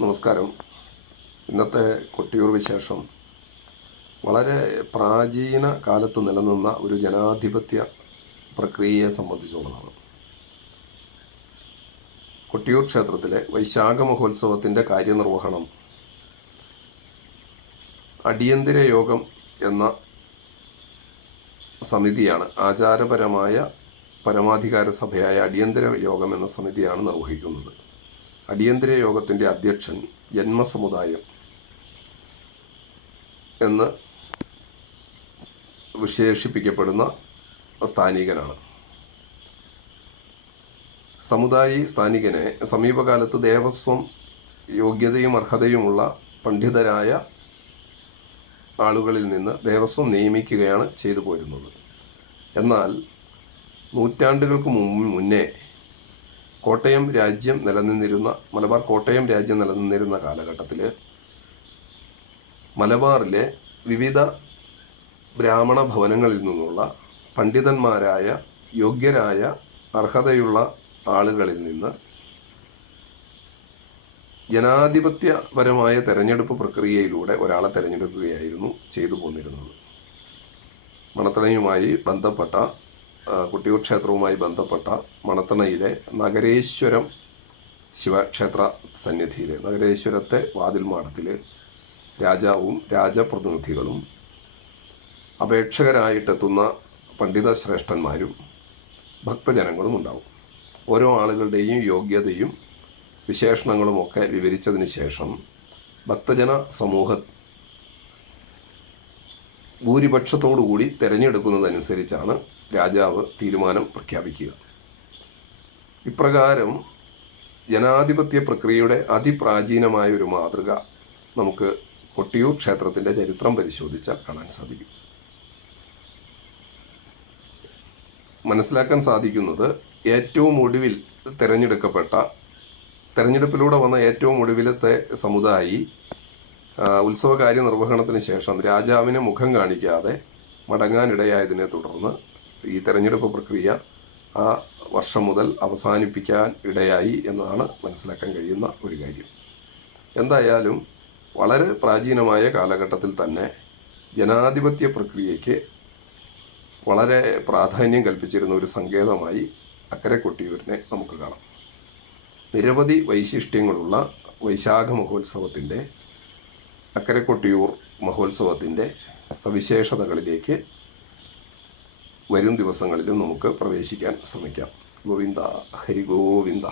നമസ്കാരം. ഇന്നത്തെ കൊട്ടിയൂർ വിശേഷം. വളരെ പ്രാചീന കാലത്ത് നിലനിന്ന ഒരു ജനാധിപത്യ പ്രക്രിയയെ സംബന്ധിച്ചുള്ളതാണ്. കൊട്ടിയൂർ ക്ഷേത്രത്തിലെ വൈശാഖ മഹോത്സവത്തിന്റെ കാര്യനിർവഹണം അടിയന്തര യോഗം എന്ന സമിതിയാണ് ആചാരപരമായ പരമാധികാര സഭയായ അടിയന്തര യോഗം എന്ന സമിതിയാണ് നിർവഹിക്കുന്നത്. അടിയന്തര യോഗത്തിന്റെ അധ്യക്ഷൻ ജന്മസമുദായം എന്ന് വിശേഷിപ്പിക്കപ്പെടുന്ന സ്ഥാനികനാണ്. സമുദായി സ്ഥാനികനെ സമീപകാലത്ത് ദേവസ്വം യോഗ്യതയും അർഹതയുമുള്ള പണ്ഡിതരായ ആളുകളിൽ നിന്ന് ദേവസ്വം നിയമിക്കുകയാണ് ചെയ്തു പോരുന്നത്. എന്നാൽ നൂറ്റാണ്ടുകൾക്ക് മുന്നേ കോട്ടയം രാജ്യം നിലനിന്നിരുന്ന മലബാർ കോട്ടയം രാജ്യം നിലനിന്നിരുന്ന കാലഘട്ടത്തിൽ മലബാറിലെ വിവിധ ബ്രാഹ്മണ ഭവനങ്ങളിൽ നിന്നുള്ള പണ്ഡിതന്മാരായ യോഗ്യരായ അർഹതയുള്ള ആളുകളിൽ നിന്ന് ജനാധിപത്യപരമായ തെരഞ്ഞെടുപ്പ് പ്രക്രിയയിലൂടെ ഒരാളെ തിരഞ്ഞെടുക്കുകയായിരുന്നു ചെയ്തു പോന്നിരുന്നത്. മണത്തണയുമായി ബന്ധപ്പെട്ട കൊട്ടിയൂർ ക്ഷേത്രവുമായി ബന്ധപ്പെട്ട മണത്തണയിലെ നഗരേശ്വരം ശിവക്ഷേത്ര സന്നിധിയിൽ നഗരേശ്വരത്തെ വാതിൽ മാടത്തിൽ രാജാവും രാജപ്രതിനിധികളും അപേക്ഷകരായിട്ടെത്തുന്ന പണ്ഡിത ശ്രേഷ്ഠന്മാരും ഭക്തജനങ്ങളും ഉണ്ടാവും. ഓരോ ആളുകളുടെയും യോഗ്യതയും വിശേഷണങ്ങളുമൊക്കെ വിവരിച്ചതിന് ശേഷം ഭക്തജന സമൂഹ ഭൂരിപക്ഷത്തോടുകൂടി തിരഞ്ഞെടുക്കുന്നതനുസരിച്ചാണ് രാജാവ് തീരുമാനം പ്രഖ്യാപിക്കുക. ഇപ്രകാരം ജനാധിപത്യ പ്രക്രിയയുടെ അതിപ്രാചീനമായ ഒരു മാതൃക നമുക്ക് കൊട്ടിയൂർ ക്ഷേത്രത്തിന്റെ ചരിത്രം പരിശോധിച്ചാൽ കാണാൻ സാധിക്കും. മനസ്സിലാക്കാൻ സാധിക്കുന്നത് ഏറ്റവും ഒടുവിൽ തിരഞ്ഞെടുക്കപ്പെട്ട തിരഞ്ഞെടുപ്പിലൂടെ വന്ന ഏറ്റവും ഒടുവിലത്തെ സമുദായി ഉത്സവകാര്യ നിർവഹണത്തിന് ശേഷം രാജാവിനെ മുഖം കാണിക്കാതെ മടങ്ങാനിടയായതിനെ തുടർന്ന് ഈ തെരഞ്ഞെടുപ്പ് പ്രക്രിയ ആ വർഷം മുതൽ അവസാനിപ്പിക്കാൻ ഇടയായി എന്നതാണ് മനസ്സിലാക്കാൻ കഴിയുന്ന ഒരു കാര്യം. എന്തായാലും വളരെ പ്രാചീനമായ കാലഘട്ടത്തിൽ തന്നെ ജനാധിപത്യ പ്രക്രിയയ്ക്ക് വളരെ പ്രാധാന്യം കൽപ്പിച്ചിരുന്ന ഒരു സങ്കേതമായി അക്കരെ കൊട്ടിയൂരിനെ നമുക്ക് കാണാം. നിരവധി വൈശിഷ്ട്യങ്ങളുള്ള വൈശാഖ മഹോത്സവത്തിന്റെ അക്കരെ കൊട്ടിയൂർ മഹോത്സവത്തിന്റെ സവിശേഷതകളിലേക്ക് വരും ദിവസങ്ങളിലും നമുക്ക് പ്രവേശിക്കാൻ ശ്രമിക്കാം. ഗോവിന്ദ ഹരി ഗോവിന്ദ.